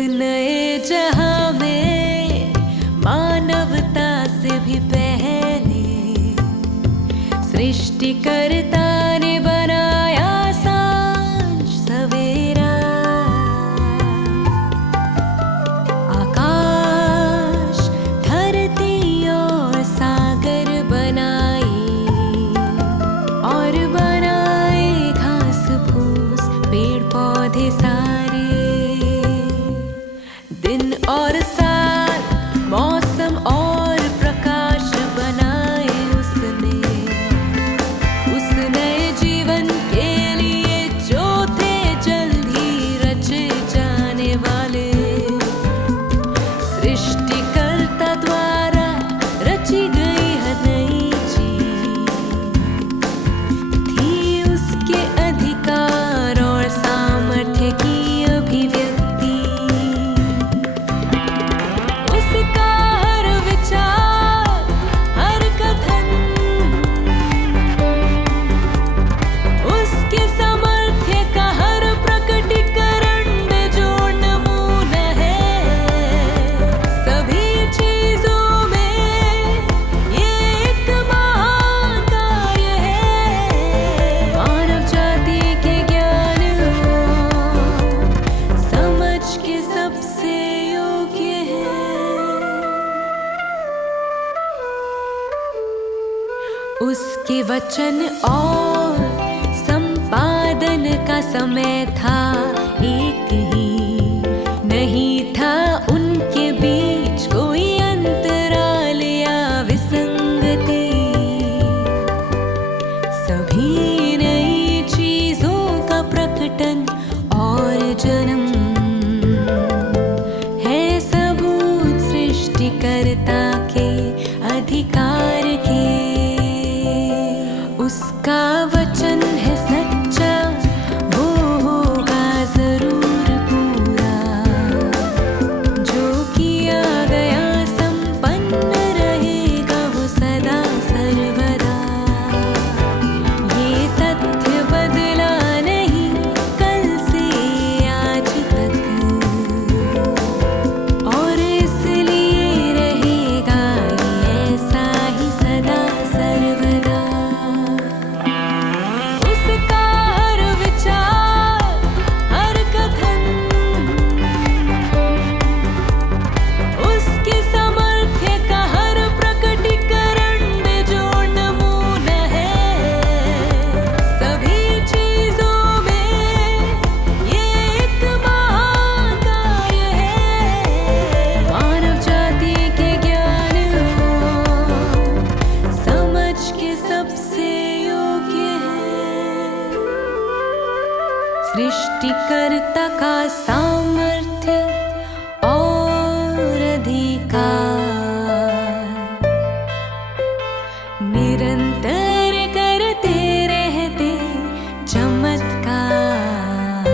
नए जहां में मानवता से भी पहले सृष्टिकर्ता ने बनाया सांझ सवेरा। आकाश, धरती और सागर बनाए और बनाए घास फूस पेड़ पौधे सारे। दिन और साल, मौसम और प्रकाश बनाए उसने। उस नए जीवन के लिए जो थे जल्द ही रचे जाने वाले। सृष्टिकर्ता द्वारा रची गई हर नई चीज थी उसके अधिकार और सामर्थ्य की अभिव्यक्ति। उसका हर विचार, हर कथन उसके सामर्थ्य का हर प्रकटीकरण बेजोड़ नमूना है। सभी चीजों में ये एक महान कार्य है। मानव जाति के ज्ञान और समझ के सबसे योग्य है। उसके वचन और संपादन का समय था एक ही, नहीं था उनके बीच कोई अंतराल या विसंगति। सभी नई चीजों का प्रकटन और जन्म है सबूत सृष्टिकर्ता के अधिकार के। उसका वचन है सच्चा, वो होगा जरूर पूरा। जो किया गया संपन्न रहेगा वो सदा सर्वदा। ये तथ्य बदला नहीं कल से आज तक, और इसलिए रहेगा ये ऐसा ही सदा सर्वदा। उसका हर विचार, हर कथन उसके सामर्थ्य का हर प्रकटीकरण बेजोड़ नमूना है। सभी चीजों में ये एक महान कार्य है। मानव जाति के ज्ञान और समझ के सबसे योग्य है। सृष्टिकर्ता का सामर्थ्य और अधिकार निरंतर करते रहते चमत्कार।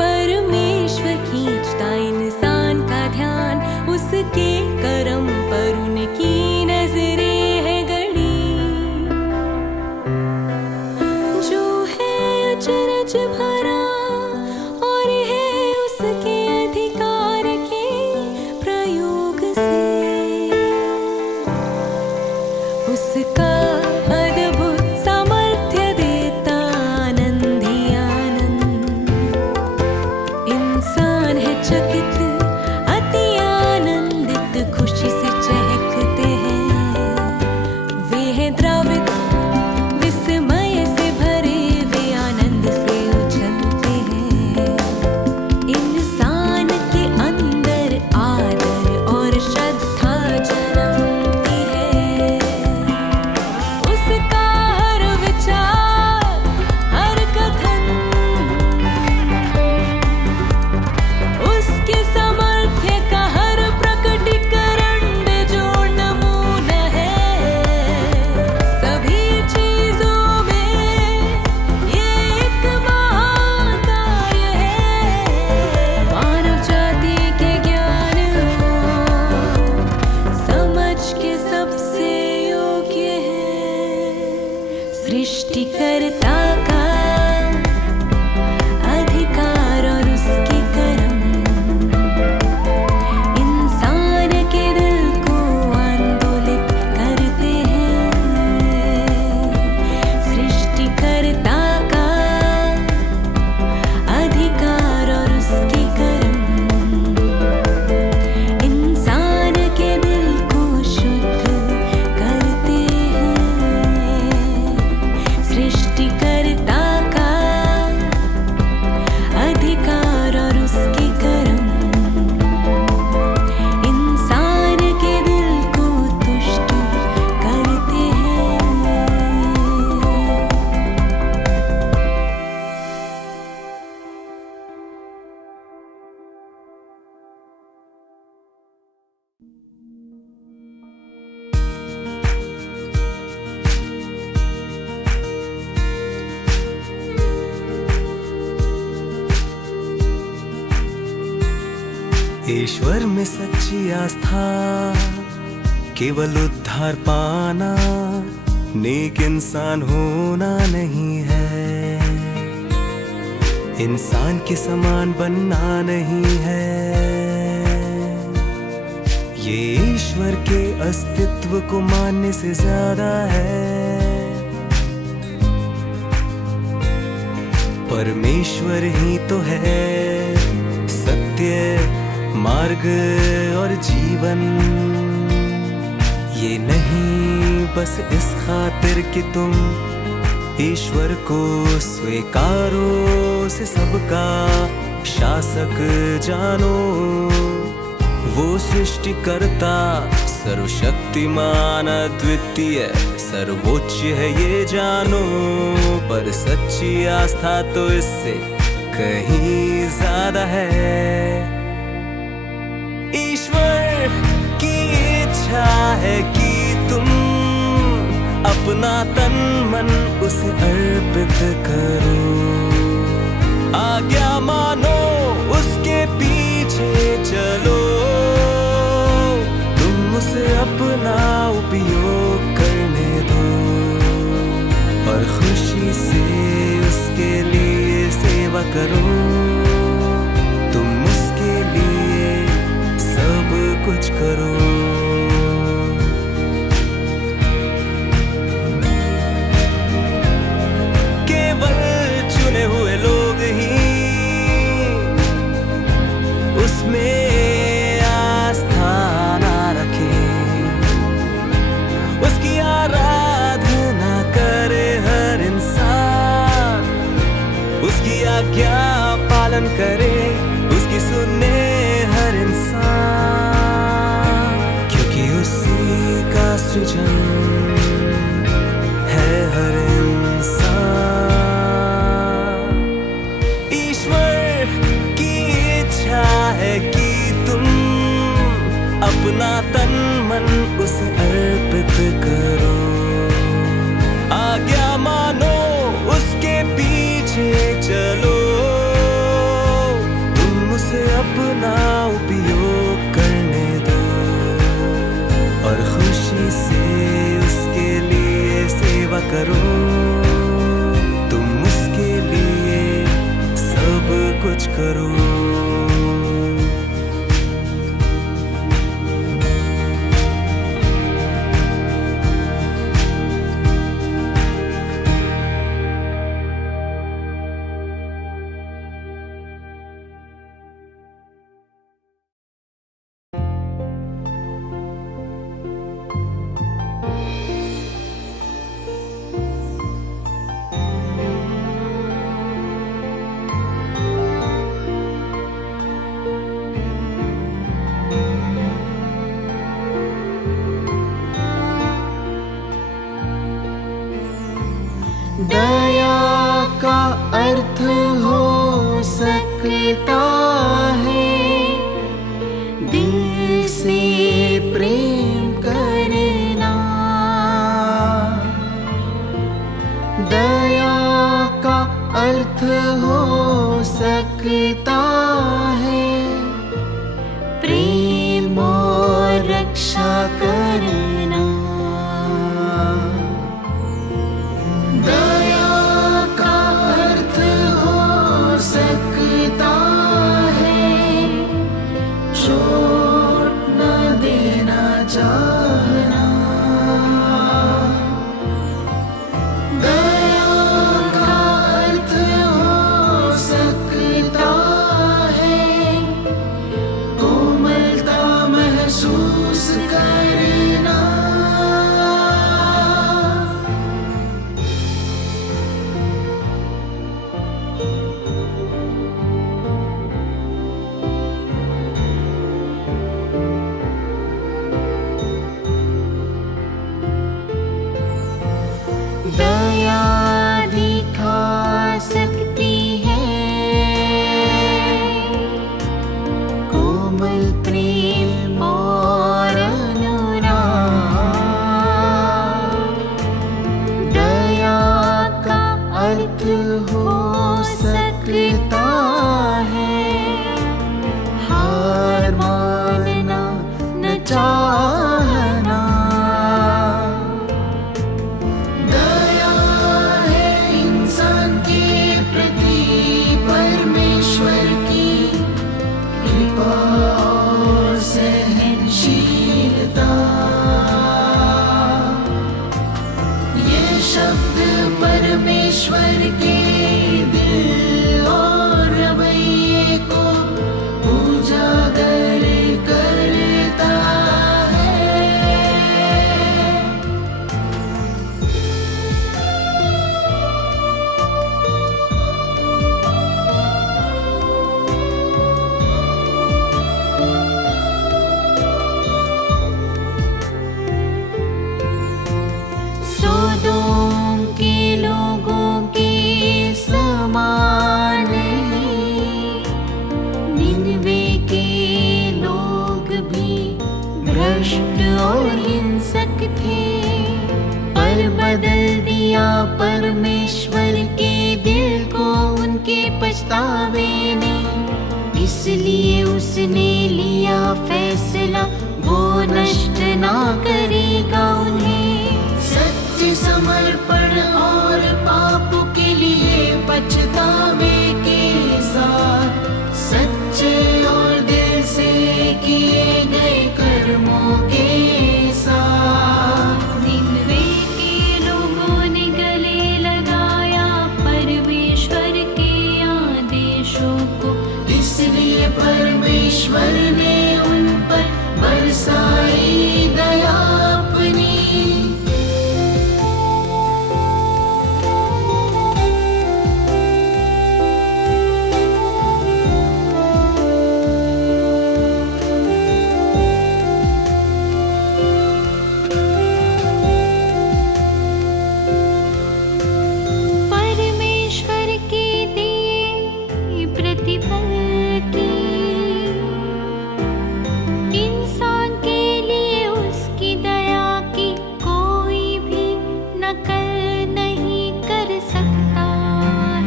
परमेश्वर खींचता इंसान का ध्यान, उसके करम पर उनकी नजरें है गड़ी। जो है अचरज भरा और है उसके अधिकार के प्रयोग से। उसका अद्भुत सामर्थ्य देता आनंद ही आनंद। इंसान है चकित, अति आनंदित, खुशी से चहकते हैं। वे हैं द्रवित, विस्मय से भरे, वे आनंद से उछलते हैं। इंसान के अंदर आदर और श्रद्धा जन्मती है। उसका हर विचार, हर कथन उसके सामर्थ्य का हर प्रकटीकरण बेजोड़ नमूना है। सभी चीजों में ये एक महान कार्य है। मानव जाति के ज्ञान और समझ के सबसे योग्य है। सृष्टिकर्ता का अधिकार और उसके करम ईश्वर में सच्ची आस्था केवल उद्धार पाना, नेक इंसान होना नहीं है, इंसान के समान बनना नहीं है। ये ईश्वर के अस्तित्व को मानने से ज्यादा है। परमेश्वर ही तो है सत्य, मार्ग और जीवन। ये नहीं बस इस खातिर कि तुम ईश्वर को स्वीकारो, से सबका शासक जानो। वो सृष्टिकर्ता सर्वशक्तिमान अद्वितीय सर्वोच्च है ये जानो। पर सच्ची आस्था तो इससे कहीं ज्यादा है। ईश्वर की इच्छा है कि तुम अपना तन मन उसे अर्पित करो, आज्ञा मानो उसके पीछे चलो। तुम उसे अपना उपयोग करने दो और खुशी से उसके लिए सेवा करो। तुम उसके लिए सब कुछ करो। केवल चुने हुए लोग ही उसमें आस्था ना रखें, उसकी आराधना करे हर इंसान, उसकी आज्ञा पालन करे, उसकी सुने हर इंसान। क्योंकि उसी का सृजन है हर इंसान। ईश्वर की इच्छा है कि तुम अपना तन मन उसे अर्पित करो, आज्ञा मानो उसके पीछे चलो। तुम उसे अपना उपयोग करने दो और खुशी से उसके लिए सेवा करो। तुम उसके लिए सब कुछ करो। दया का अर्थ हो सकता है दिल से प्रेम करना। दया का अर्थ हो सकता है प्रेम और रक्षा करना। सकता है चोट न देना चाहना। दया का अर्थ हो सकता है कोमलता महसूस करना। ईश्वर के दिल और रवैये को उजागर करता है। सोदोम के लोगों के समान ही निनवे के लोग भी भ्रष्ट और हिंसक थे, पर बदल दिया परमेश्वर के दिल को उनके पछतावे ने। इसलिए उसने लिया फैसला, वो नष्ट ना करेगा उन्हें। सच्चे समर्पण और पाप के लिए पछतावे के साथ, सच्चे और दिल से किए गए कर्मों के साथ। निनवे के लोगों ने गले लगाया परमेश्वर के आदेशों को, इसलिए परमेश्वर ने उन पर बरसाई दया अपनी। परमेश्वर के दिए प्रतिफल की इंसान के लिए उसकी दया की कोई भी नकल नहीं कर सकता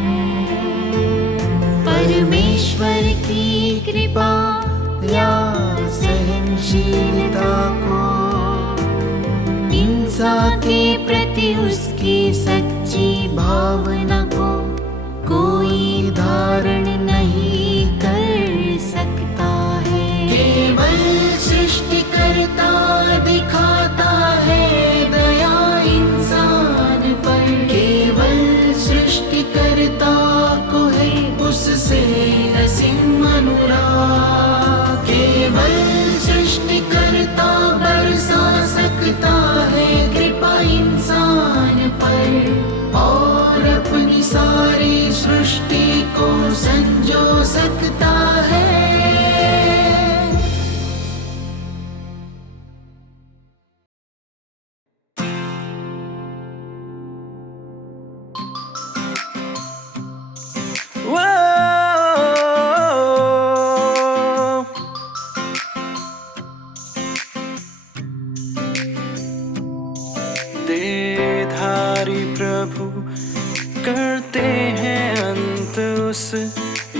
है। परमेश्वर की कृपा या सहनशीलता को, इंसान के प्रति उसकी सच्ची भावना को कोई धारण नहीं कर सकता है। केवल सृष्टिकर्ता दिखाता है दया इंसान पर, केवल सृष्टिकर्ता को है उससे असीम अनुराग। केवल सृष्टिकर्ता बरसा सकता है कृपा इंसान पर, और अपनी सारी सृष्टि को संजो सकता है। देधारी प्रभु करते हैं अंत उस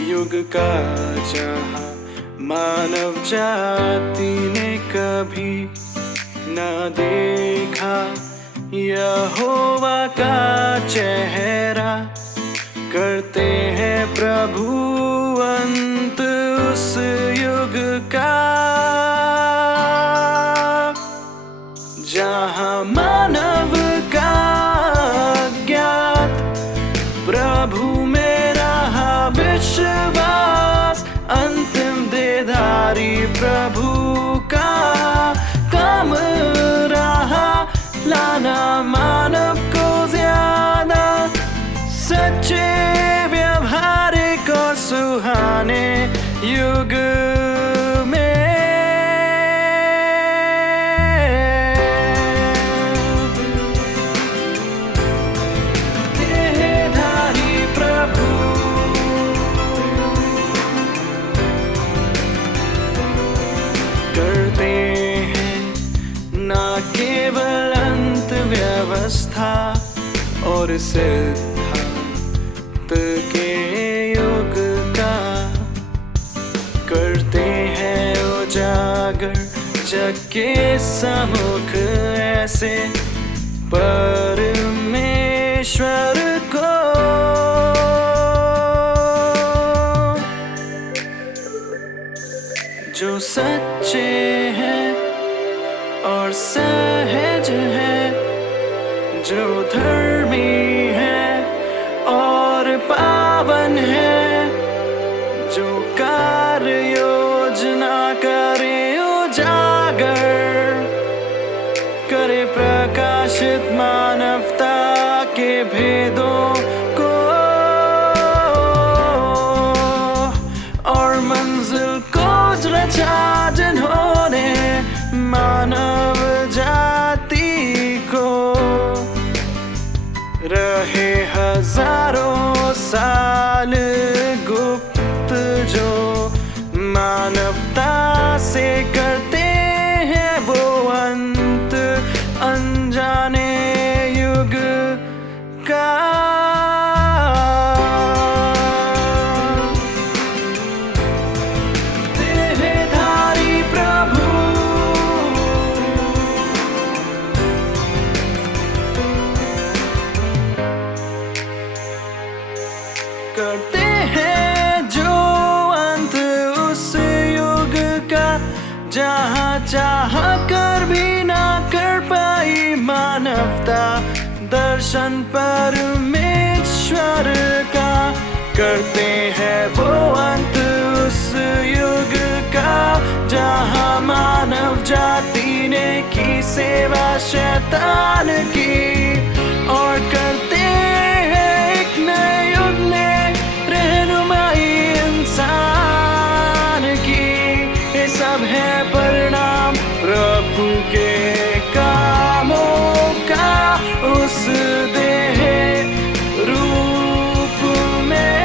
युग का, जहाँ मानव जाति ने कभी न देखा यहोवा का चेहरा। करते हैं प्रभु अंत उस युग का, जहाँ मानव का ज्ञात प्रभु में रहा विश्वास। अंतिम देधारी प्रभु का काम रहा लाना मानव को ज्यादा सच्चे व्यवहारिक और सुहाने युग में। देहधारी प्रभु करते हैं ना केवल अंत व्यवस्था और सिद्धांत के युग का, करते हैं उजागर जग के सम्मुख ऐसे परमेश्वर को। जो सच्चे हैं और सहज हैं, जो धर्मी है है जो कार्य योजना करे उजागर, करे प्रकाशित मानवता के भेदों को और मंजिल को रचा जिन्होंने मानव जाति को। रहे हजारों साल गुप्त जो मानवता से करते हैं वो अंत अनजाने युग का। देहधारी प्रभु करते हैं जो अंत उस युग का, जहाँ चाह कर भी ना कर पाई मानवता दर्शन परमेश्वर का। करते हैं वो अंत उस युग का, जहाँ मानव जाति ने की सेवा शैतान की, और करते हैं एक नए युग में रहनुमाई इंसान की। ये सब है परिणाम प्रभु के कामों का उस देह रूप में,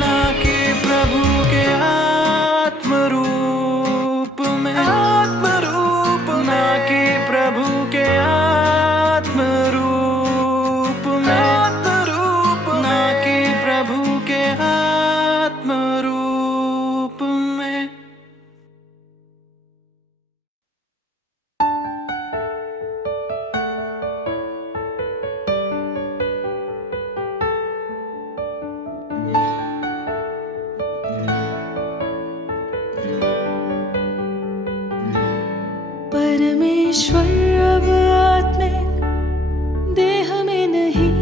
ना कि प्रभु के आत्म रूप में, ना कि प्रभु के आत्म रूप में, ना कि प्रभु के आत्म रूप में। परमेश्वर अब आत्मिक देह में नहीं,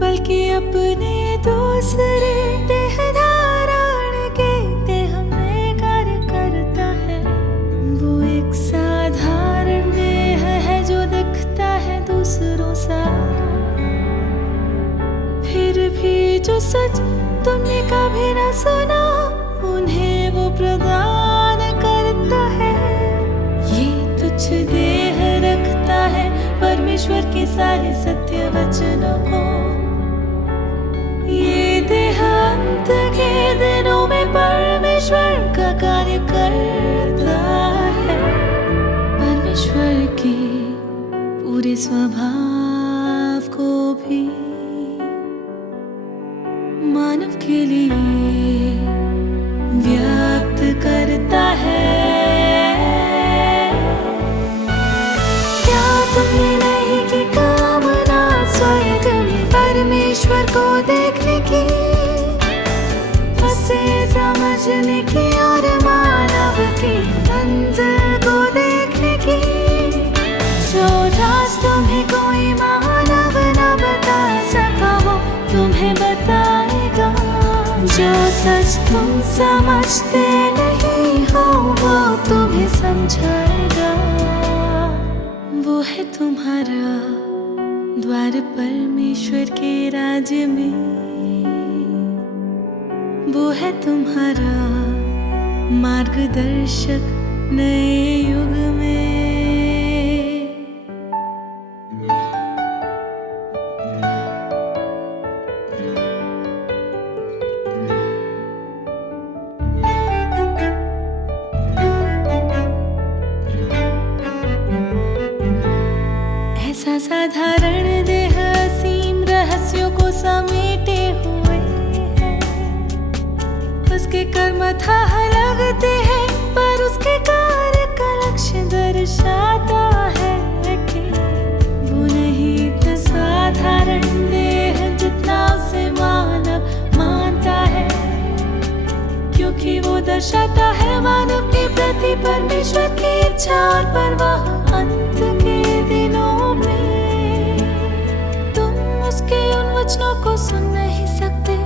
बल्कि अपने दूसरे देह धारण के देह में कार्य करता है। वो एक साधारण देह है जो दिखता है दूसरों सा, फिर भी जो सच तुमने कभी न सुना उन्हें वो प्रदान करता है। ये तुच्छ देह रखता है परमेश्वर के सारे सत्य वचनों को। ये देह अंत के दिनों में परमेश्वर का कार्य करता है। परमेश्वर के पूरे स्वभाव को भी मानव के लिए व्यक्त करता है। क्या तुमने नहीं की कामना स्वर्ग में परमेश्वर को देखने की, उसे समझने की और मानव की मंजिल को देखने की? जो रास्तों में कोई मानव न बता सका वो तुम्हें बताएगा। जो सच तुम समझते नहीं हो वो तुम्हें समझाएगा। वो है तुम्हारा द्वार परमेश्वर के राज्य में, वो है तुम्हारा मार्गदर्शक नए युग में। ऐसा साधारण देह असीम रहस्यों को समेटे हुए है। उसके कर्म थाह लगते हैं पर उसके कार्य का लक्ष्य दर्शाता है कि वो नहीं इतना साधारण देह जितना उसे मानव मानता है, क्योंकि वो दर्शाता है मानव के प्रति परमेश्वर की इच्छा और परवाह अंत के दिनों में। वचनों को सुन नहीं सकते,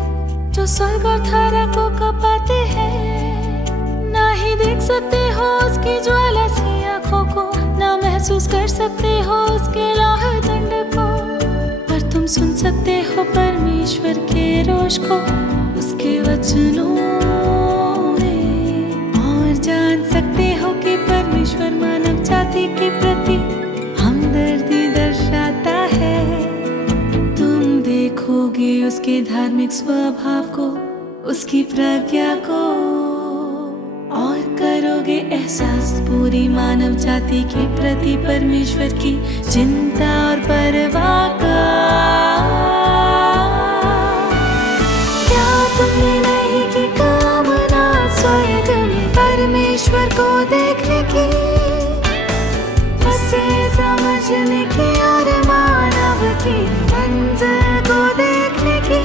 जो स्वर्ग और धारा को कपाते हैं। ना ही देख सकते हो उसकी ज्वाला सी आंखों को, ना महसूस कर सकते हो उसके लौह दंड को, पर तुम सुन सकते हो परमेश्वर के रोष को उसके वचनों में, और जान सकते हो कि परमेश्वर मानव जाति के प्रति हमदर्दी दर्शाता है। तुम देखोगे उसके धार्मिक स्वभाव को, उसकी प्रज्ञा को, और करोगे एहसास पूरी मानव जाति के प्रति परमेश्वर की चिंता और परवाह का। क्या तुमने नहीं की कामना स्वर्ग में परमेश्वर को देखने की, उसे समझने की और मानव की मंजिल को देखने की?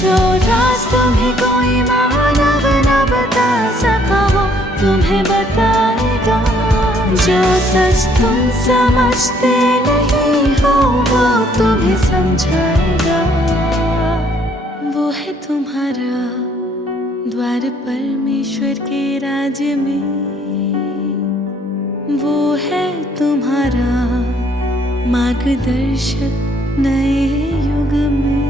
जो रास्तों में कोई मानव न बता सका वो तुम्हें बताएगा, जो सच तुम समझते नहीं हो वो तुम्हें समझाएगा। वो है तुम्हारा द्वार परमेश्वर के राज्य में, वो है तुम्हारा मार्गदर्शक नए युग में।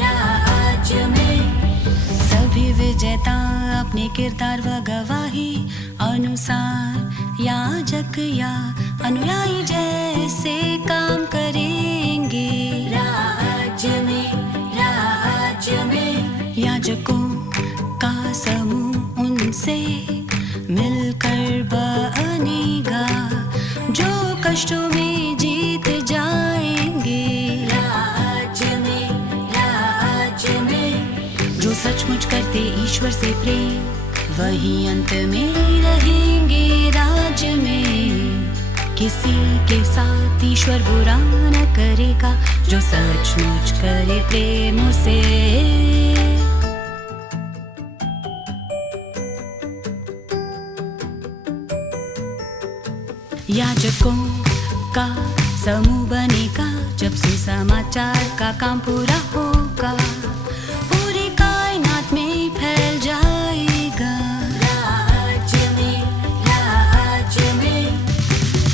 राज्य में सभी विजेता अपने किरदार व गवाही अनुसार याजक या अनुयायी जैसे काम करेंगे। राज्य में याजकों का समूह उनसे मिलकर बनेगा, जो कष्टों में जीत जाएंगे। राज्य में जो सचमुच करते ईश्वर से प्रेम, वही अंत में रहेंगे। राज्य में किसी के साथ ईश्वर बुरा न करेगा, जो सचमुच करे प्रेम उसे। याजकों का समूह बनेगा जब सुसमाचार का काम पूरा होगा, पूरी कायनात में फैल जाएगा। राज्य में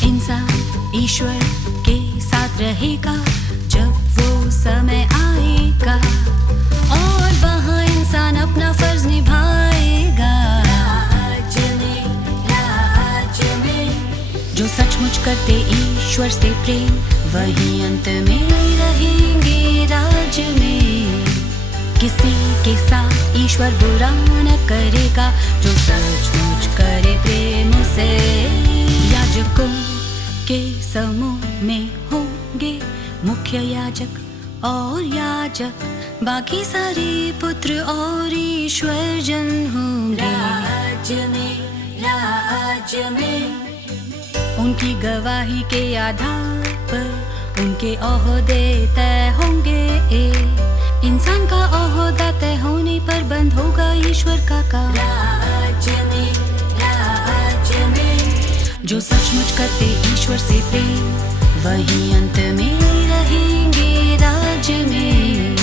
इंसान ईश्वर के साथ रहेगा जब वो समय आएगा, और वहाँ इंसान अपना फर्ज निभाएगा। राज्य में जो सचमुच करते ईश्वर से प्रेम, वही अंत में रहेंगे। राज्य में किसी के साथ ईश्वर बुरा न करेगा, जो सचमुच करे प्रेम उसे। याजकों के समूह में होंगे मुख्य याजक और याजक, बाकी सारे पुत्र और ईश्वर जन होंगे। राज्य में उनकी गवाही के आधार पर उनके ओहदे तय होंगे। इंसान का ओहदा तय होने पर बंद होगा ईश्वर का काम। राज्य में जो सचमुच करते ईश्वर से प्रेम, वही अंत में रहेंगे। राज्य में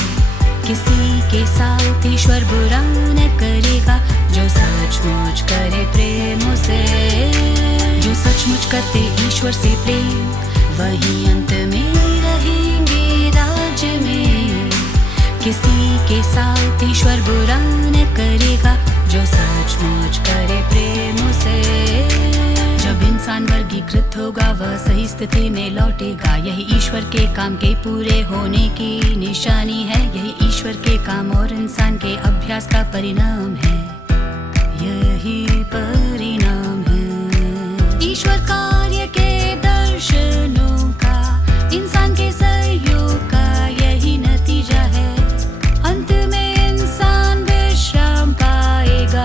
किसी के साथ ईश्वर बुरा न करेगा, जो सचमुच करे प्रेम उसे। जो सचमुच करते ईश्वर से प्रेम, वही अंत में रहेंगे। राज्य में किसी के साथ ईश्वर बुरा न करेगा, जो सचमुच करे प्रेम उसे। जब इंसान वर्गीकृत होगा वह सही स्थिति में लौटेगा, यही ईश्वर के काम के पूरे होने की निशानी है। यही ईश्वर के काम और इंसान के अभ्यास का परिणाम है, यही परिणाम है। ईश्वर कार्य के दर्शनों का, इंसान के सहयोग का यही नतीजा है। अंत में इंसान विश्राम पाएगा।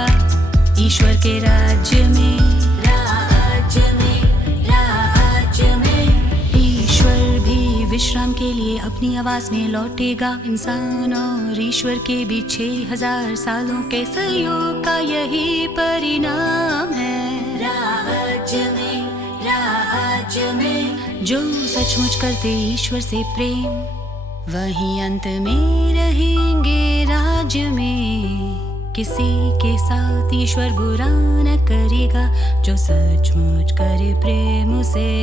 के लिए अपनी आवाज में लौटेगा। इंसान और ईश्वर के बीच 6000 सालों के सहयोग का यही परिणाम है। राज्य में जो सचमुच करते ईश्वर से प्रेम, वही अंत में रहेंगे राज्य में। किसी के साथ ईश्वर बुरा न करेगा, जो सचमुच करे प्रेम उसे।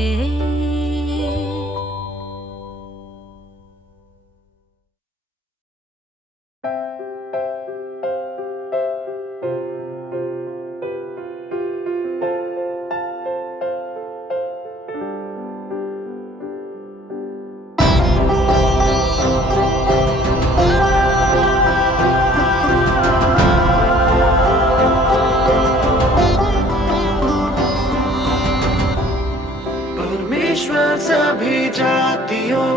परमेश्वर सभी जातियों,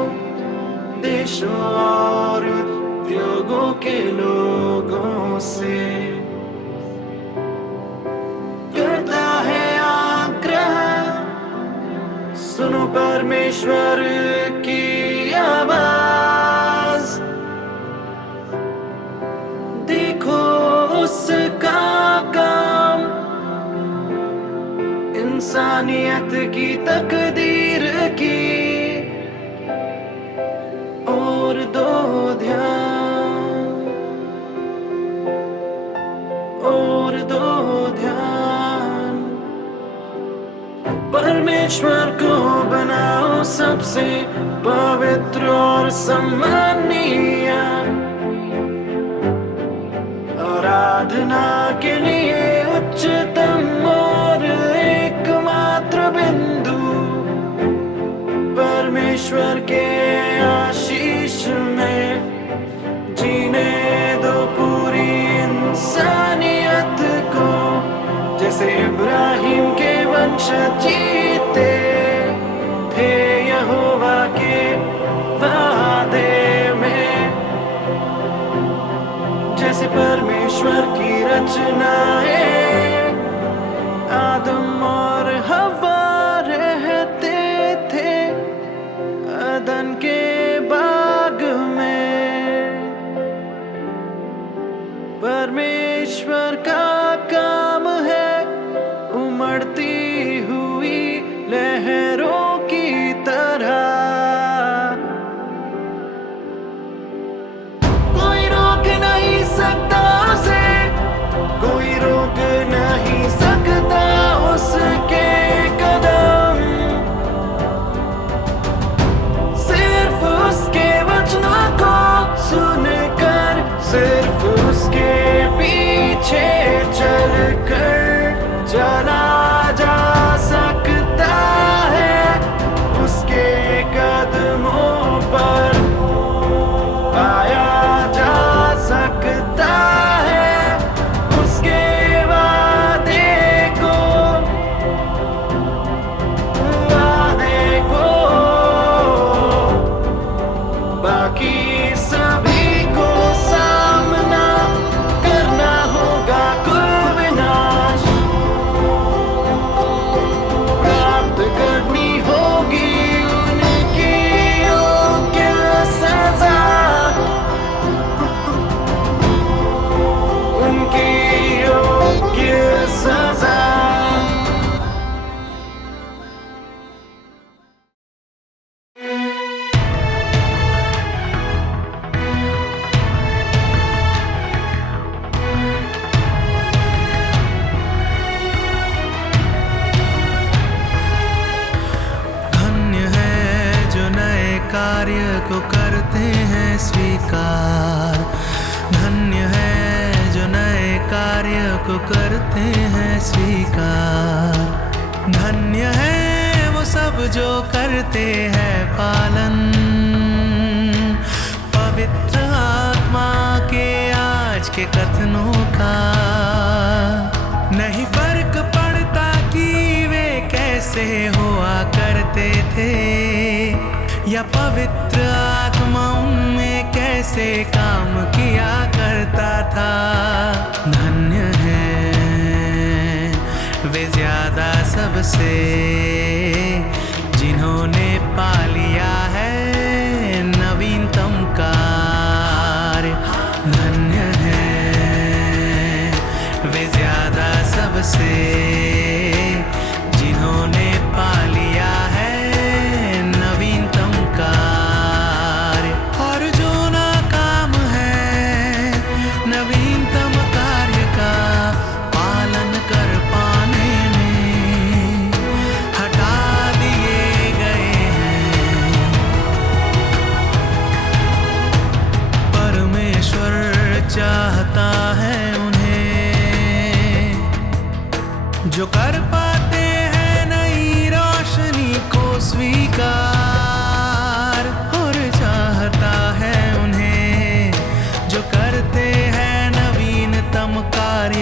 देशों और उद्योगों के लोगों से करता है आग्रह, सुनो परमेश्वर की आवाज। देखो उसका काम, इंसानियत की तकदीर की और दो ध्यान। परमेश्वर को बनाओ सबसे पवित्र और सम्मानीय, आराधना के लिए उच्चतम और एकमात्र बिंदु। परमेश्वर के आशीष में जीने दो पूरी इंसानियत को, जैसे इब्राहिम के वंशज जीते थे यहोवा के वादे में। जैसे परमेश्वर की रचनाएं आदम और हवा रहते थे अदन के बाग में। परमेश्वर का काम है उमड़ती हुई लहरों की तरह। कोई रोक नहीं सकता उसे, कोई रोक नहीं सकता उसके कदम। सिर्फ उसके वचनों को सुनकर, सिर्फ उसके पीछे चलकर चला जा सकता है। उसके कदमों पर पाया जा सकता है उसके वादे को। बाकी सभी को सामना करना होगा कुल विनाश, प्राप्त करनी होगी उनकी योग्य सजा, उनकी योग्य सजा। कार्य को करते हैं स्वीकार, धन्य है जो नए कार्य को करते हैं स्वीकार। धन्य है वो सब जो करते हैं पालन, पवित्र आत्मा के आज के कथनों का। नहीं फर्क पड़ता कि वे कैसे हुआ करते थे, या पवित्र आत्मा उनमें कैसे काम किया करता था। धन्य है वे ज्यादा सबसे जिन्होंने पा लिया है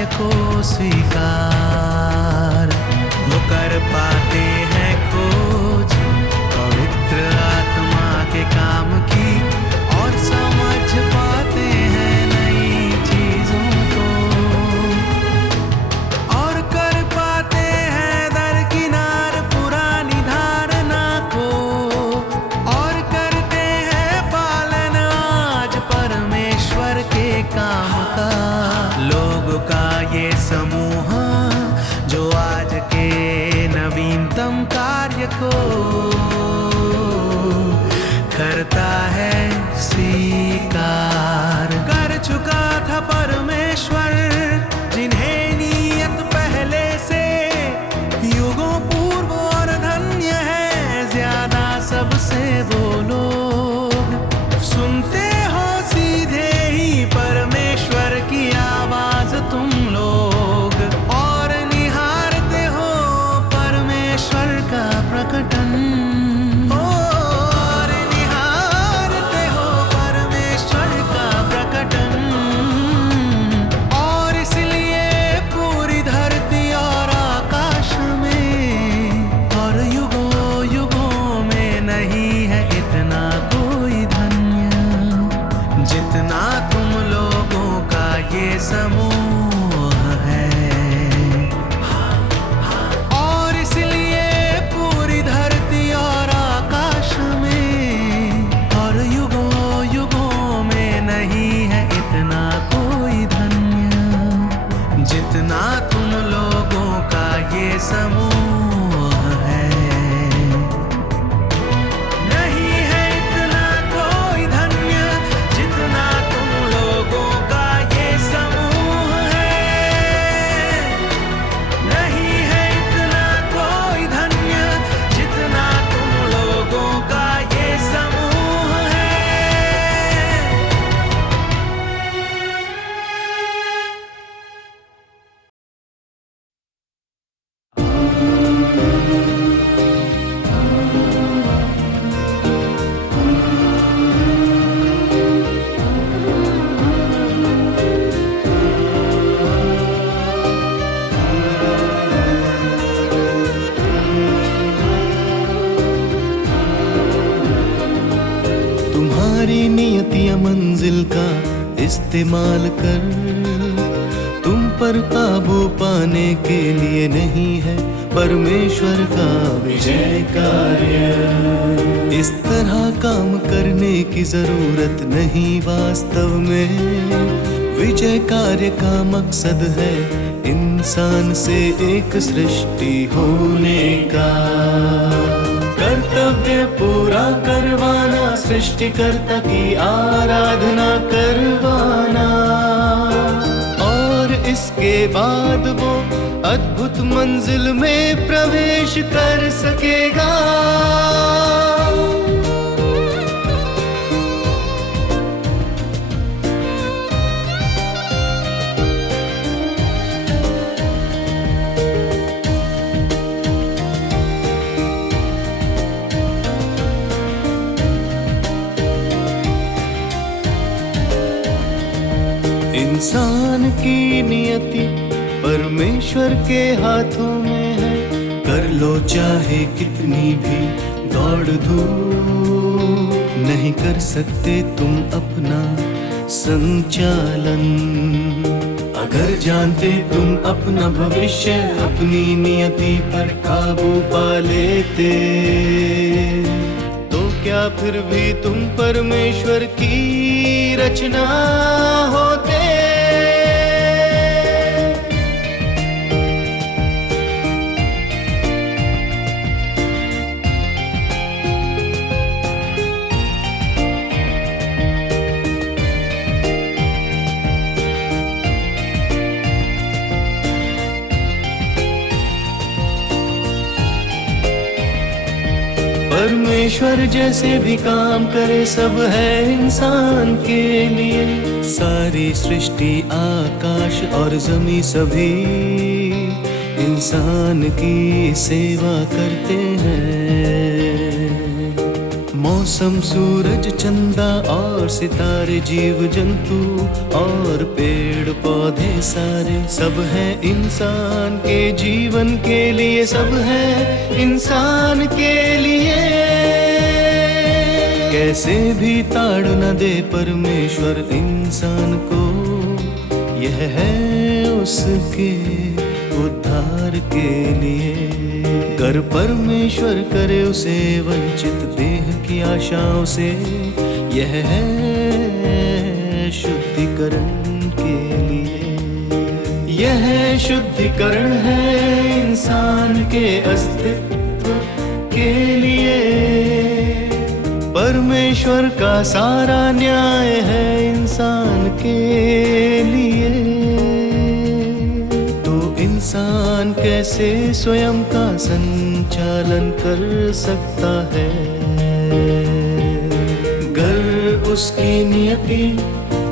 कार्य को स्वीकार। वो कर पाते हैं खोज पवित्र आत्मा के काम की और समझ पाते हैं नई चीजों को और कर पाते हैं दरकिनार पुरानी धारणा को और करते हैं पालन आज परमेश्वर के काम का। लोगों का ये समूह जो आज के नवीनतम कार्य को करता है स्वीकार। कर चुका था परमेश्वर जिन्हें नियत पहले से युगों पूर्व और धन्य है ज्यादा सबसे वो लोग। सुनते हो सीधे ही परमेश्वर की आवाज तुम लोग और निहारते हो परमेश्वर का प्रकटन। और निहारते हो परमेश्वर का प्रकटन। और इसलिए पूरी धरती और आकाश में और युगों युगों में नहीं है इतना कोई धन्य जितना तुम लोगों का ये समूह है। और इसलिए पूरी धरती और आकाश में और युगों युगों में नहीं है इतना कोई धन्य जितना तुम लोगों का ये समूह है। नहीं है इतना कोई धन्य जितना तुम लोगों का ये समूह है। नहीं है इतना कोई धन्य जितना तुम लोगों का ये समूह है। तुम्हारी नियति या मंजिल का इस्तेमाल कर तुम पर काबू पाने के लिए नहीं है परमेश्वर का विजय कार्य। इस तरह काम करने की जरूरत नहीं वास्तव में। विजय कार्य का मकसद है इंसान से एक सृष्टि होने का। कर्तव्य पूरा करवाना सृष्टिकर्ता की आराधना करवाना और इसके बाद वो अद्भुत मंजिल में प्रवेश कर सकेगा। इंसान की नियति परमेश्वर के हाथों में है। कर लो चाहे कितनी भी दौड़ धूप नहीं कर सकते तुम अपना संचालन। अगर जानते तुम अपना भविष्य अपनी नियति पर काबू पा लेते तो क्या फिर भी तुम परमेश्वर की रचना होते। परमेश्वर जैसे भी काम करे सब है इंसान के लिए। सारी सृष्टि आकाश और जमीन सभी इंसान की सेवा करते हैं। मौसम, सूरज, चंदा और सितारे, जीव जंतु और पेड़ पौधे सारे, सब है इंसान के जीवन के लिए, सब है इंसान के लिए। कैसे भी ताड़ न दे परमेश्वर इंसान को, यह है उसके उद्धार के लिए। कर परमेश्वर करे उसे वंचित देह की आशाओं से, यह है शुद्धिकरण के लिए। यह शुद्धिकरण है इंसान के अस्तित्व के लिए। परमेश्वर का सारा न्याय है इंसान के लिए। इंसान कैसे स्वयं का संचालन कर सकता है? गर उसकी नियति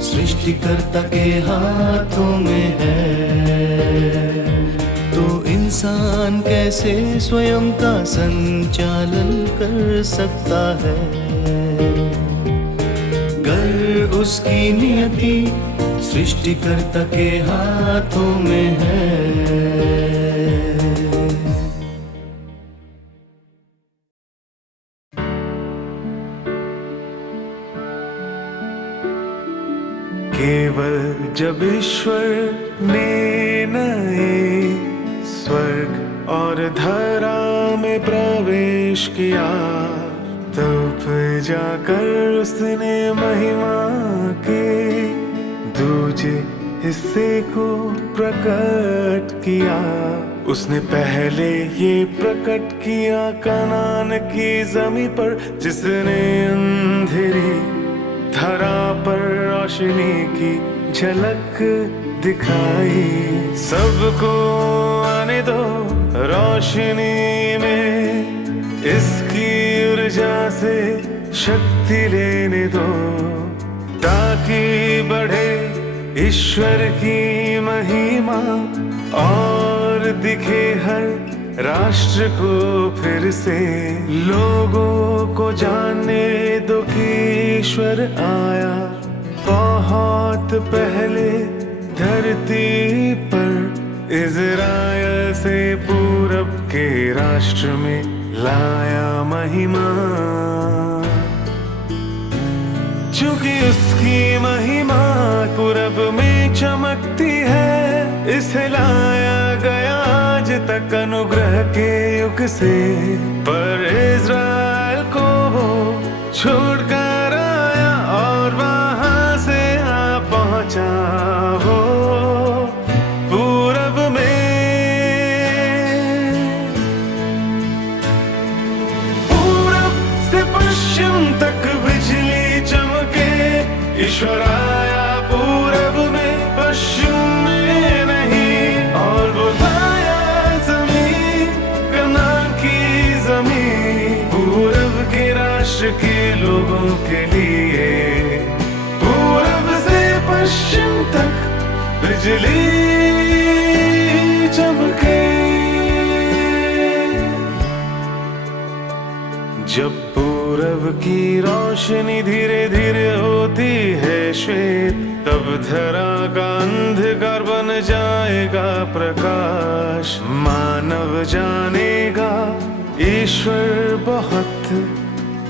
सृष्टिकर्ता के हाथों में है, तो इंसान कैसे स्वयं का संचालन कर सकता है? गर उसकी नियति सृष्टिकर्ता के हाथों में है। केवल जब ईश्वर ने नए स्वर्ग और धरा में प्रवेश किया, तब जाकर उसने महिमा के दूजे हिस्से को प्रकट किया। उसने पहले ये प्रकट किया कनान की जमीन पर, जिसने अंधेरी धरा पर रोशनी की झलक दिखाई। सबको आने दो रोशनी में, इसकी ऊर्जा से शक्ति लेने दो, ताकि बढ़े ईश्वर की महिमा और दिखे हर राष्ट्र को फिर से। लोगों को जानने दो कि ईश्वर आया बहुत पहले धरती पर, इज़राइल से पूरब के राष्ट्र में लाया महिमा। चूंकि उसकी महिमा पूरब में चमकती है, इसे लाया गया आज तक अनुग्रह के युग से। पर इज़राइल को वो छोड़कर आया और वहां से आ पहुंचा वो पूरब में। पूरब से पश्चिम तक बिजली चमके, ईश्वर आया पूरब में पश्चिम में नहीं, और वो लाया ज़मीन कनान की ज़मीन पूरब के राष्ट्र के लोगों के लिए। पूरब से पश्चिम तक बिजली चमके। जब पूरब की रोशनी धीरे धीरे होती है श्वेत, तब धरा का अंधकार बन जाएगा प्रकाश। मानव जानेगा ईश्वर बहुत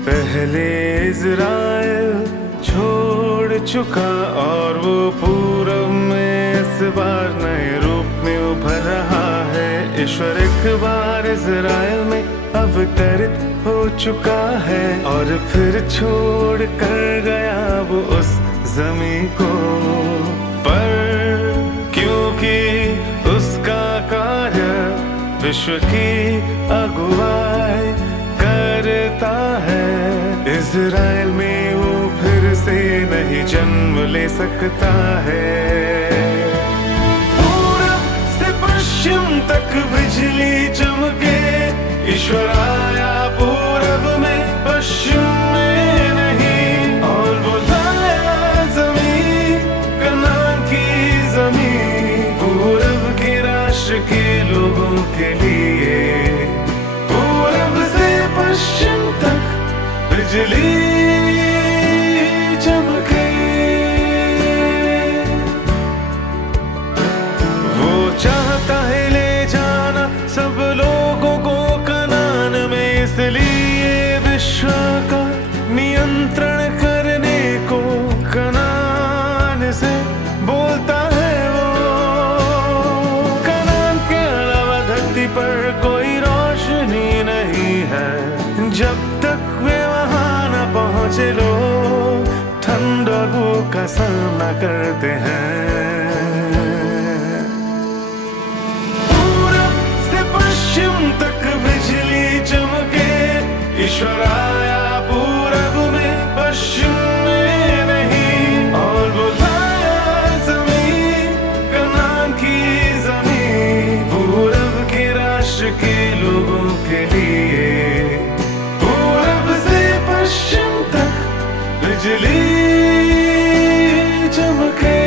पहले इज़राइल छोड़ चुका, और वो पूरब में इस बार नए रूप में उभर रहा है। ईश्वर एक बार इज़राइल में अवतरित हो चुका है, और फिर छोड़ कर गया वो उस ज़मीन को। पर क्योंकि उसका कार्य विश्व की अगुवाई करता है, इज़राइल में वो फिर से नहीं जन्म ले सकता है। पूरब से पश्चिम तक बिजली चमके, ईश्वर आया पूरब में पश्चिम में नहीं, और वो लाया ज़मीन कनान की ज़मीन पूरब के राष्ट्र के लोगों के लिए। पूरब से पश्चिम तक बिजली सामना करते हैं। पूरब से पश्चिम तक बिजली चमके, ईश्वर आया पूरब में पश्चिम में नहीं, और बुलाया जमीन कनान की जमीन, पूरब के राष्ट्र के लोगों के लिए। पूरब से पश्चिम तक बिजली चमके।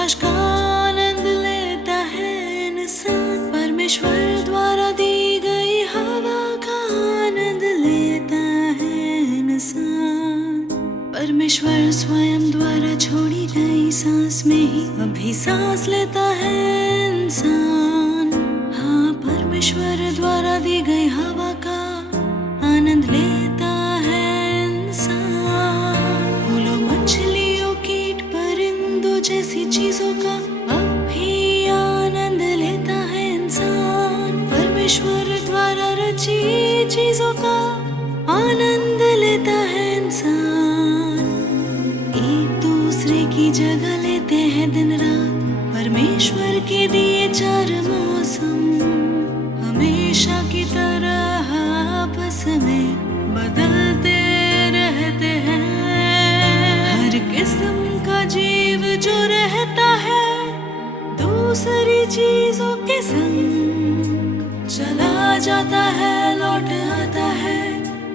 प्रकाश का आनंद लेता है इंसान, परमेश्वर द्वारा दी गई हवा का आनंद लेता है इंसान, परमेश्वर स्वयं द्वारा छोड़ी गई सांस में ही अभी सांस लेता है इंसान। हाँ, परमेश्वर द्वारा दी गई हवा का आनंद लेता है इंसान। फूलों, मछलियों, कीट, परिंदों जैसी चीजों का अब भी आनंद लेता है इंसान, परमेश्वर द्वारा रची चीजों का आनंद लेता है इंसान। एक दूसरे की जगह लेते हैं दिन रात, परमेश्वर के दिए चार मौसम हमेशा की तरह आपस में बदलते रहते हैं। हर किस्म का जीव जो रहता है दूसरी चीजों के संग, चला जाता है, लौट आता है,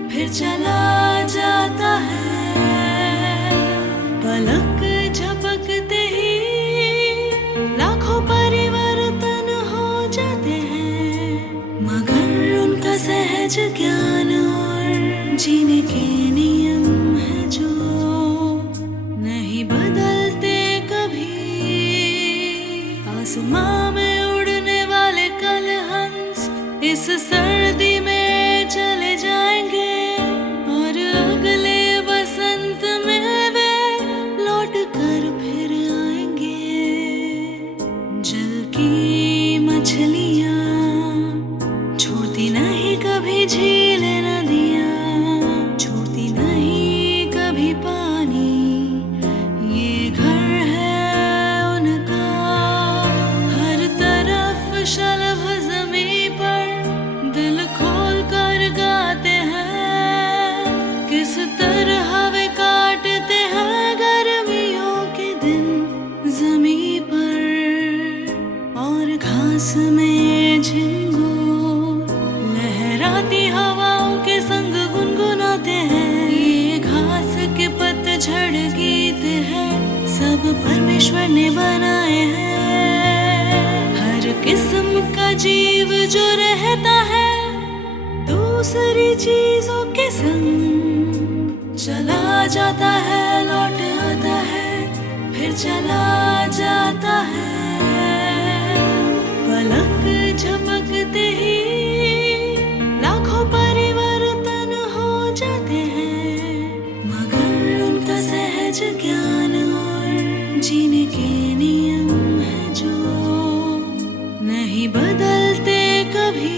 फिर चला जाता है। पलक झपकते ही लाखों परिवर्तन हो जाते हैं, मगर उनका सहज ज्ञान और जीने के नियम है जो नहीं बदलते कभी। आसमां में उड़ने वाले कल हंस इस सर्दी में चले जाएंगे, और अगले बसंत में वे लौट कर फिर आएंगे। जल की मछलियाँ छोड़ती नहीं कभी झीलें नदियाँ, छोड़ती नहीं कभी पानी, ये घर है उनका। हर तरफ शलभ ज़मीं पर दिल खोल कर गाते हैं, किस तरह वे काटते हैं गर्मियों के दिन ज़मीं पर, और घास में झिंगूर लहराती हवाओं के संग गुनगुनाते हैं। ये घास के पतझड़ गीत है, सब परमेश्वर ने बनाए हैं। हर किस्म का जीव जो रहता है दूसरी चीजों के संग, चला जाता है, लौट आता है, फिर चला जाता है। पलक झपकते ही लाखों परिवर्तन हो जाते हैं, मगर उनका सहज ज्ञान और जीने के नियम है जो नहीं बदलते कभी।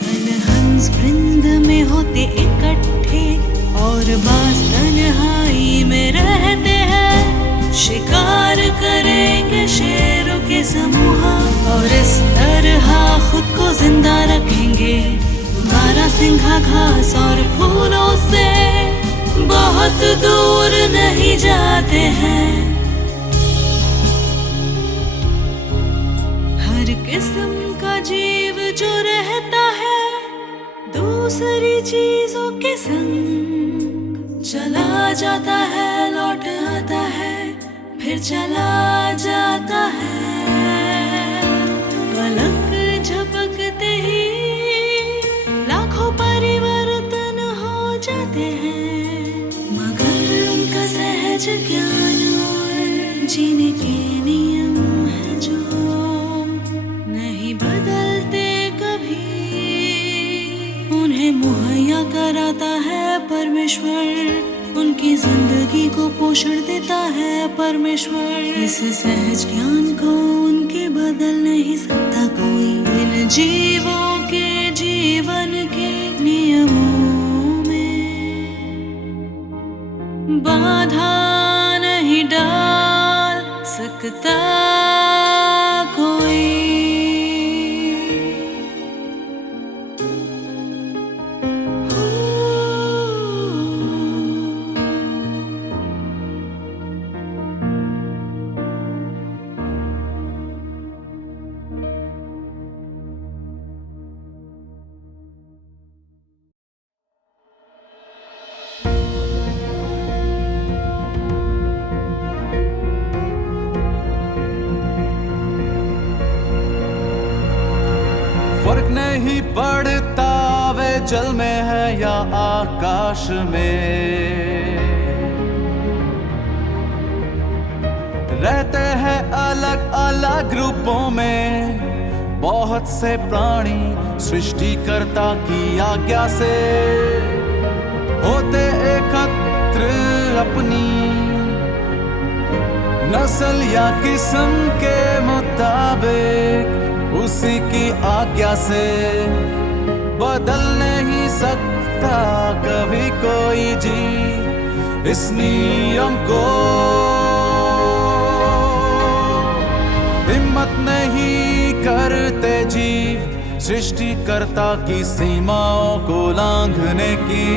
कल हंस वृंद में होते इकट्ठे और बाज तन्हाई में रहते हैं, शिकार करेंगे शेरों के समूह और इस तरह खुद को जिंदा रखेंगे। बारहसिंघा घास और फूलों से बहुत दूर नहीं जाते हैं। हर किस्म का जीव जो रहता है दूसरी चीजों के संग, चला जाता है, लौट आता है, फिर चला जाता है। पलक झपकते ही लाखों परिवर्तन हो जाते हैं, मगर उनका सहज ज्ञान और जीने के नियम है जो नहीं बदलते कभी। उन्हें मुहैया कराता है परमेश्वर, उनकी जिंदगी को पोषण देता है परमेश्वर। इस सहज ज्ञान को उनके बदल नहीं सकता कोई। इन जीवों के जीवन के नियमों में बाधा नहीं डाल सकता कोई। नहीं पड़ता वे जल में है या आकाश में। रहते हैं अलग अलग रूपों में बहुत से प्राणी, सृष्टिकर्ता की आज्ञा से होते एकत्र अपनी नस्ल या किस्म के मुताबिक। उसी की आज्ञा से बदल नहीं सकता कभी कोई जी इस नियम को। हिम्मत नहीं करते जीव सृष्टिकर्ता की सीमाओं को लांघने की।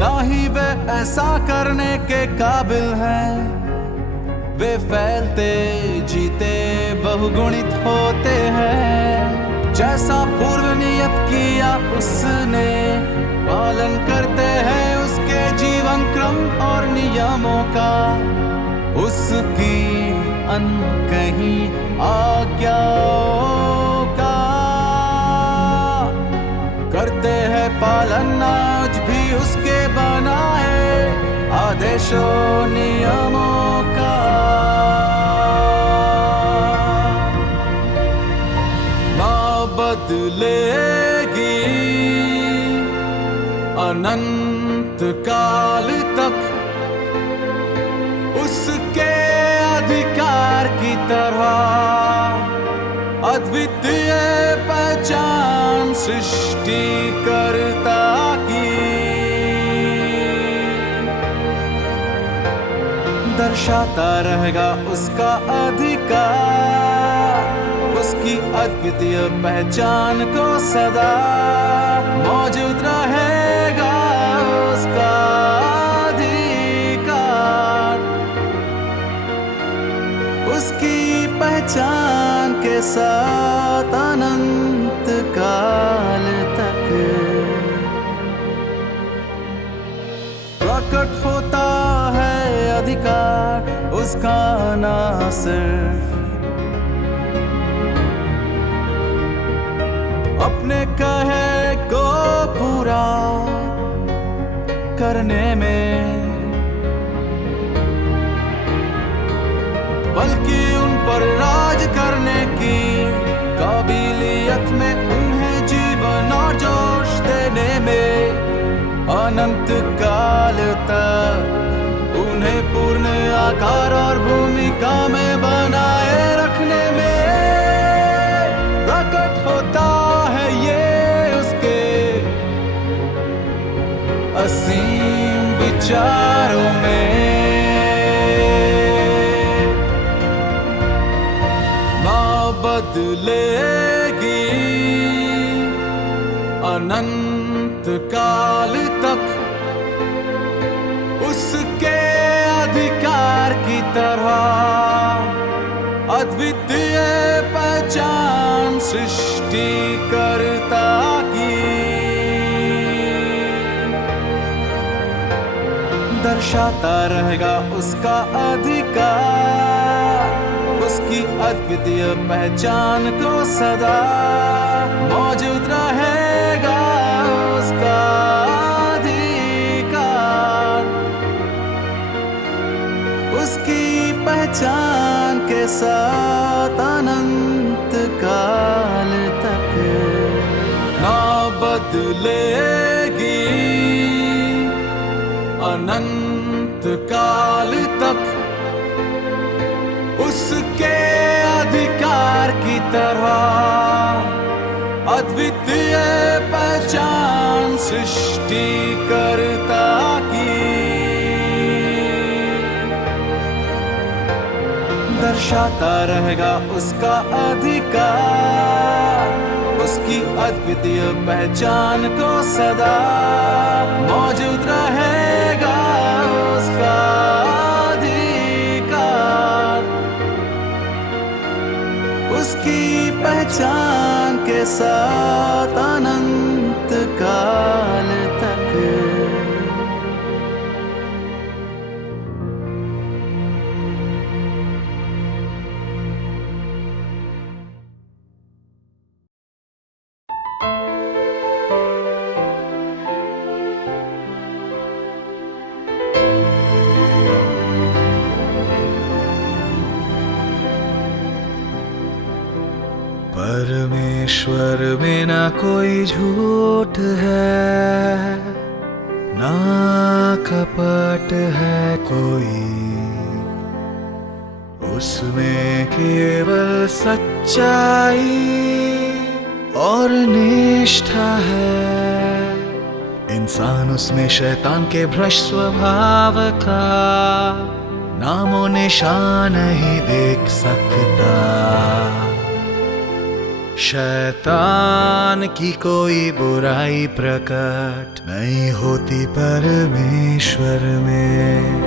ना ही वे ऐसा करने के काबिल हैं। वे फैलते जीते बहुगुणित होते हैं। जैसा पूर्व नियत किया उसने पालन करते हैं उसके जीवन क्रम और नियमों का। उसकी अनकही आज्ञाओं का करते हैं पालन आज भी उसके बनाए आदेशों नियमों का। ना बदलेगी अनंत काल तक उसके अधिकार की तरह अद्वितीय पहचान सृष्टिकर्ता की। दर्शाता रहेगा उसका अधिकार, उसकी अद्वितीय पहचान को सदा मौजूद रहेगा उसका अधिकार। उसकी पहचान के साथ अनंत काल तक प्रकट होता है अधिकार उसका। ना सिर्फ अपने कहे को पूरा करने में, बल्कि उन पर राज करने की काबिलियत में, उन्हें जीवन और जोश देने में। अनंत काल तक उन्हें पूर्ण आकार और भूमिका में बनाए रखने में प्रकट होता है ये उसके असीम विचारों में। ना बदलेगी अनंत काल तक उसके अधिकार की तरह अद्वितीय पहचान सृष्टिकर्ता की। दर्शाता रहेगा उसका अधिकार, उसकी अद्वितीय पहचान को सदा मौजूद रहेगा उसका अधिकार। उसकी पहचान के साथ अनंत काल तक ना बदलेगी अनंत काल तक उसके अधिकार की तरह अद्वितीय पहचान सृष्टिकर्ता की। दर्शाता रहेगा उसका अधिकार, उसकी अद्वितीय पहचान को सदा मौजूद रहेगा उसका अधिकार। उसकी पहचान के साथ अनंत काल तक परमेश्वर में ना कोई झूठ है, ना कपट है कोई, उसमें केवल सच्चाई और निष्ठा है। इंसान उसमें शैतान के भ्रष्ट स्वभाव का नामो निशान नहीं देख सकता। शैतान की कोई बुराई प्रकट नहीं होती परमेश्वर में।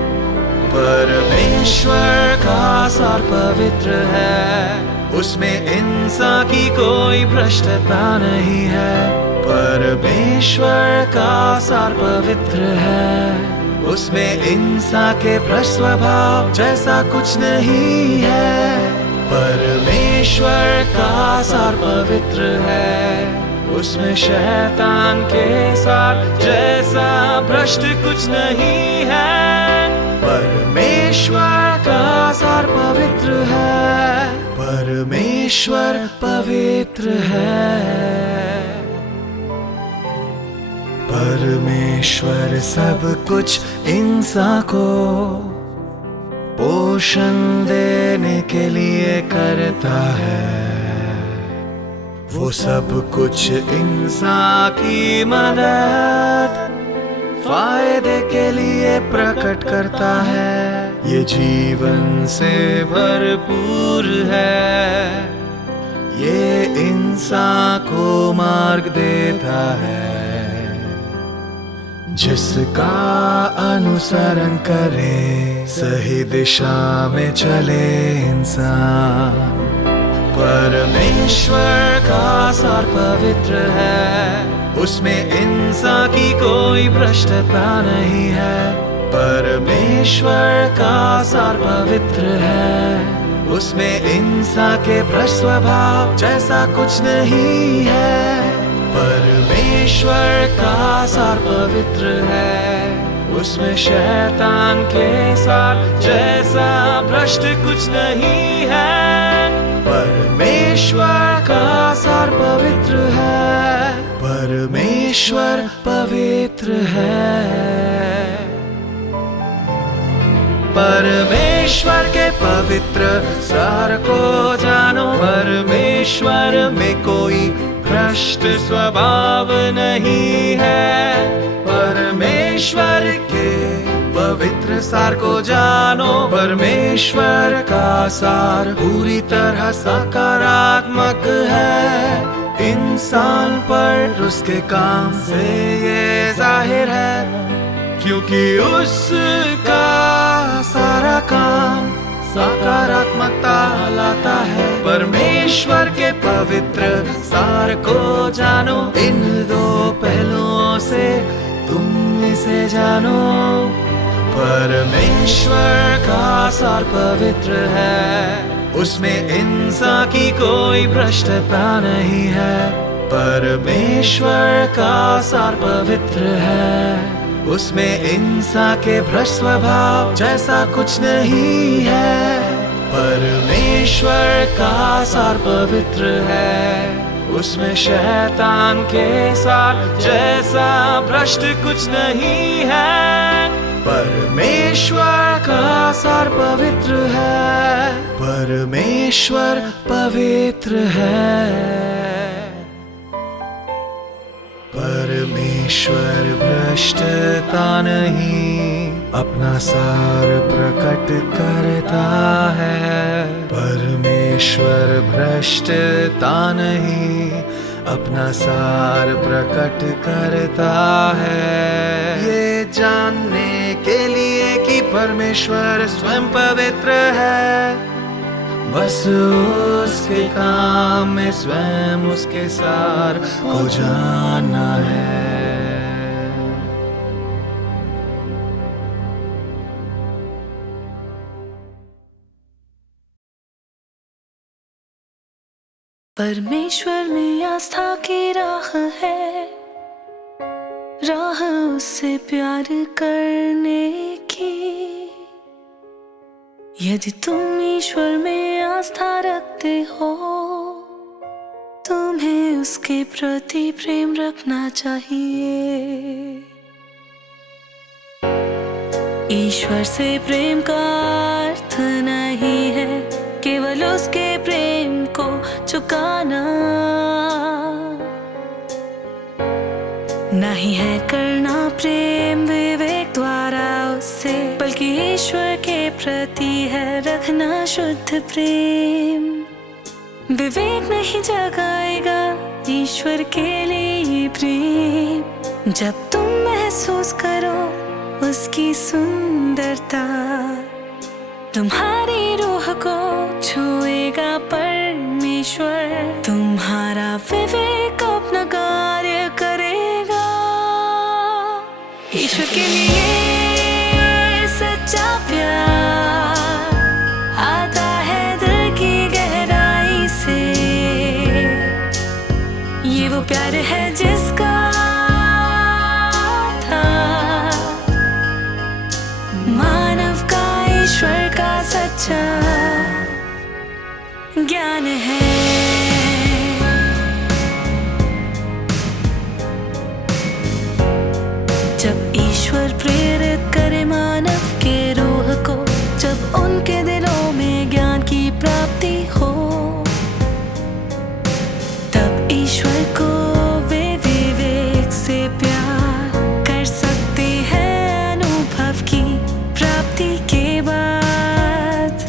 परमेश्वर का सार पवित्र है, उसमें इंसान की कोई भ्रष्टता नहीं है। परमेश्वर का सार पवित्र है, उसमें इंसान के भ्रष्ट स्वभाव जैसा कुछ नहीं है। परमेश्वर का सार पवित्र है, उसमें शैतान के साथ जैसा भ्रष्ट कुछ नहीं है। परमेश्वर का सार पवित्र है, परमेश्वर पवित्र है। परमेश्वर सब कुछ इंसान को पोषण देने के लिए करता है। वो सब कुछ इंसान की मदद फायदे के लिए प्रकट करता है। ये जीवन से भरपूर है, ये इंसान को मार्ग देता है जिसका अनुसरण करे सही दिशा में चले इंसान। परमेश्वर का सार पवित्र है, उसमें इंसान की कोई भ्रष्टता नहीं है। परमेश्वर का सार पवित्र है, उसमें इंसान के भ्रष्ट स्वभाव जैसा कुछ नहीं है। परमेश्वर का सार पवित्र है, उसमें शैतान के साथ जैसा भ्रष्ट कुछ नहीं है। परमेश्वर का सार पवित्र है, परमेश्वर पवित्र है। परमेश्वर के पवित्र सार को जानो। परमेश्वर में कोई भ्रष्ट स्वभाव नहीं है। परमेश्वर के पवित्र सार को जानो। परमेश्वर का सार पूरी तरह सकारात्मक है। इंसान पर उसके काम से ये जाहिर है, क्योंकि उसका सारा काम सकारात्मकता लाता है। परमेश्वर के पवित्र सार को जानो। इन दो पहलुओं से तुम इसे जानो। परमेश्वर का सार पवित्र है, उसमें इंसान की कोई भ्रष्टता नहीं है। परमेश्वर का सार पवित्र है, उसमें इंसान के भ्रष्ट स्वभाव जैसा कुछ नहीं है। परमेश्वर का सार पवित्र है, उसमें शैतान के साथ जैसा भ्रष्ट कुछ नहीं है। परमेश्वर का सार पवित्र है, परमेश्वर पवित्र है। परमेश्वर भ्रष्टता नहीं अपना सार प्रकट करता है। परमेश्वर भ्रष्टता नहीं अपना सार प्रकट करता है। ये जानने के लिए कि परमेश्वर स्वयं पवित्र है, बस उसके काम में स्वयं उसके सार को जानना है। परमेश्वर में आस्था की राह है, राह उससे प्यार करने की। यदि तुम ईश्वर में आस्था रखते हो तुम्हें उसके प्रति प्रेम रखना चाहिए। ईश्वर से प्रेम का अर्थ नहीं है केवल उसके प्रेम को चुकाना, नहीं है करना प्रेम विवेक द्वारा उससे, बल्कि ईश्वर के प्रति है रखना शुद्ध प्रेम। विवेक नहीं जगाएगा ईश्वर के लिए प्रेम। जब तुम महसूस करो उसकी सुंदरता, तुम्हारी रूह को छुएगा परमेश्वर। तुम्हारा विवेक अपना कार्य करेगा। ईश्वर के लिए सच्चा प्यार आता है दिल की गहराई से। ये वो प्यार है जिसका था मानव का ईश्वर का सच्चा ज्ञान है। जब ईश्वर प्रेरित करे मानव के रूह को, जब उनके दिलों में ज्ञान की प्राप्ति हो, तब ईश्वर को वे विवेक से प्यार कर सकते हैं। अनुभव की प्राप्ति के बाद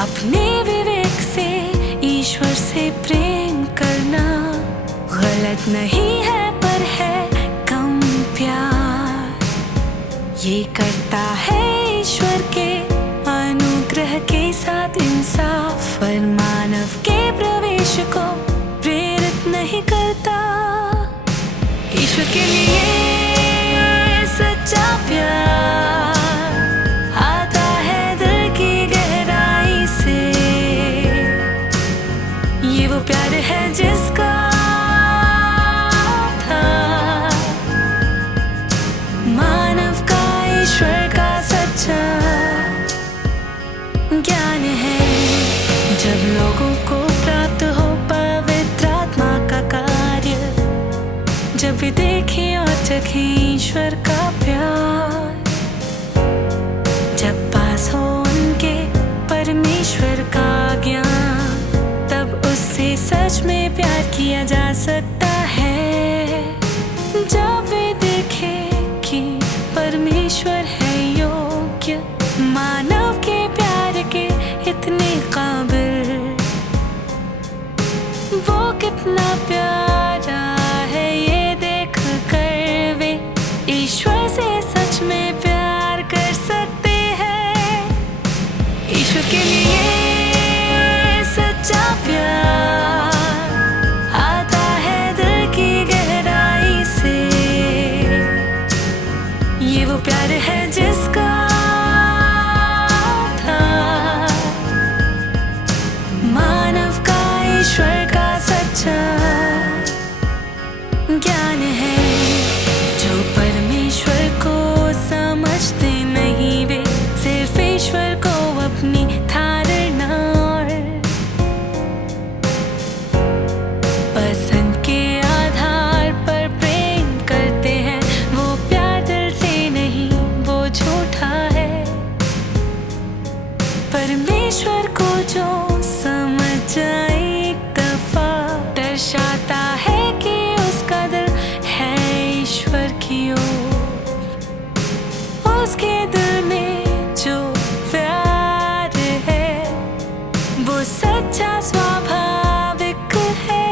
अपने विवेक से ईश्वर से प्रेम करना गलत नहीं है, पर है कम प्यार। ये करता है ईश्वर के अनुग्रह के साथ इंसाफ, पर मानव के प्रवेश को प्रेरित नहीं करता। ईश्वर के लिए सच्चा प्यार आता है दिल की गहराई से। ये वो प्यार है जिसका था मानव का ईश्वर का सच्चा ज्ञान है। जब लोगों को प्राप्त हो पवित्र आत्मा का कार्य, जब वे देखें और चखें ईश्वर का प्यार, जब पास हो उनके परमेश्वर का ज्ञान, तब उससे सच में प्यार किया जा सकता है। जब वे देखें कि परमेश्वर है योग्य मानव के प्यार के इतने काबिल, वो कितना प्यारा है ये देख कर वे ईश्वर से सच में प्यार कर सकते हैं। ईश्वर के लिए सच्चा प्यार आता है दिल की गहराई से। ये वो प्यार है जिसका था मानव का ईश्वर का सच्चा ज्ञान है। जो परमेश्वर को समझते नहीं, वे सिर्फ ईश्वर को अपनी धारणा और पसंद के आधार पर प्रेम करते हैं। वो प्यार दिल से नहीं, वो झूठा है। परमेश्वर को जो समझ जाए एक दफा, दर्शाता है कि उसका दिल है ईश्वर की ओर। उसके दिल में जो प्यार है वो सच्चा स्वाभाविक है।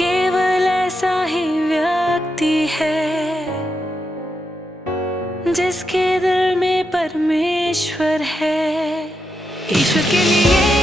केवल ऐसा ही व्यक्ति है जिसके दिल में परमेश्वर है। ईश्वर के लिए